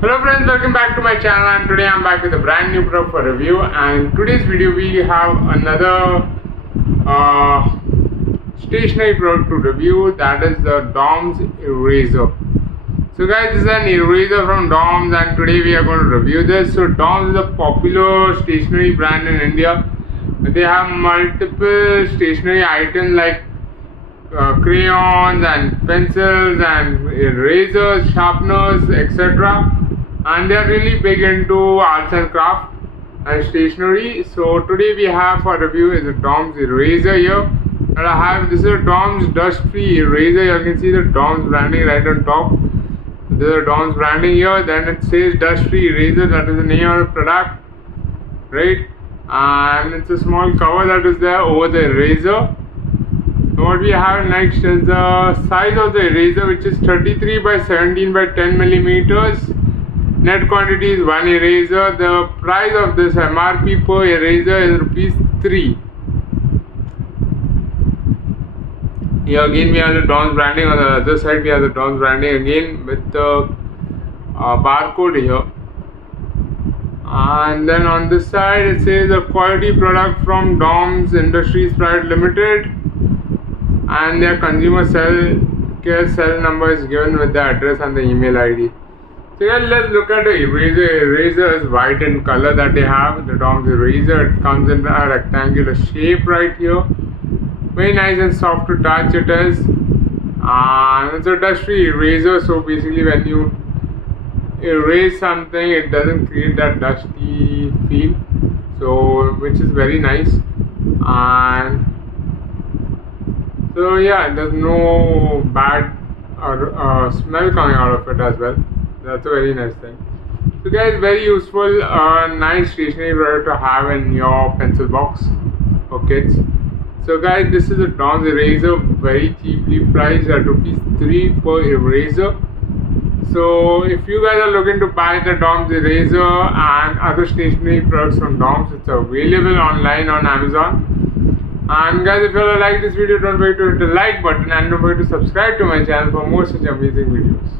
Hello friends, welcome back to my channel, and today I'm back with a brand new product for review. And today's video we have another stationery product to review, that is the Dom's eraser. So guys, this is an eraser from Dom's and today we are going to review this. So Dom's is a popular stationery brand in India. They have multiple stationery items like crayons and pencils and erasers, sharpeners, etc. And they are really big into arts and craft and stationery. So today we have for review is a Dom's eraser here. And I have this is a Dom's dust-free eraser. You can see the Dom's branding right on top. There's a Dom's branding here. Then it says dust-free eraser. That is the name of the product, right? And it's a small cover that is there over the eraser. What we have next is the size of the eraser, which is 33 by 17 by 10 millimeters. Net quantity is 1 eraser. The price of this MRP per eraser is ₹3. Here again we have the Dom's branding. On the other side we have the Dom's branding again with the barcode here. And then on this side it says a quality product from Dom's Industries Private Limited, and their consumer care cell number is given with the address and the email ID. So yeah, let's look at the eraser. Eraser is white in color that they have. The Dom's eraser, it comes in a rectangular shape right here. Very nice and soft to touch it is. And it's a dust-free eraser, so basically when you erase something it doesn't create that dusty feel, so which is very nice. And so yeah, there's no bad smell coming out of it as well. That's a very nice thing. So guys, very useful, nice stationery product to have in your pencil box for kids. So guys, this is a Dom's eraser, very cheaply priced at ₹3 per eraser. So if you guys are looking to buy the Dom's eraser and other stationery products from Dom's, it's available online on Amazon. And guys, if you all like this video, don't forget to hit the like button and don't forget to subscribe to my channel for more such amazing videos.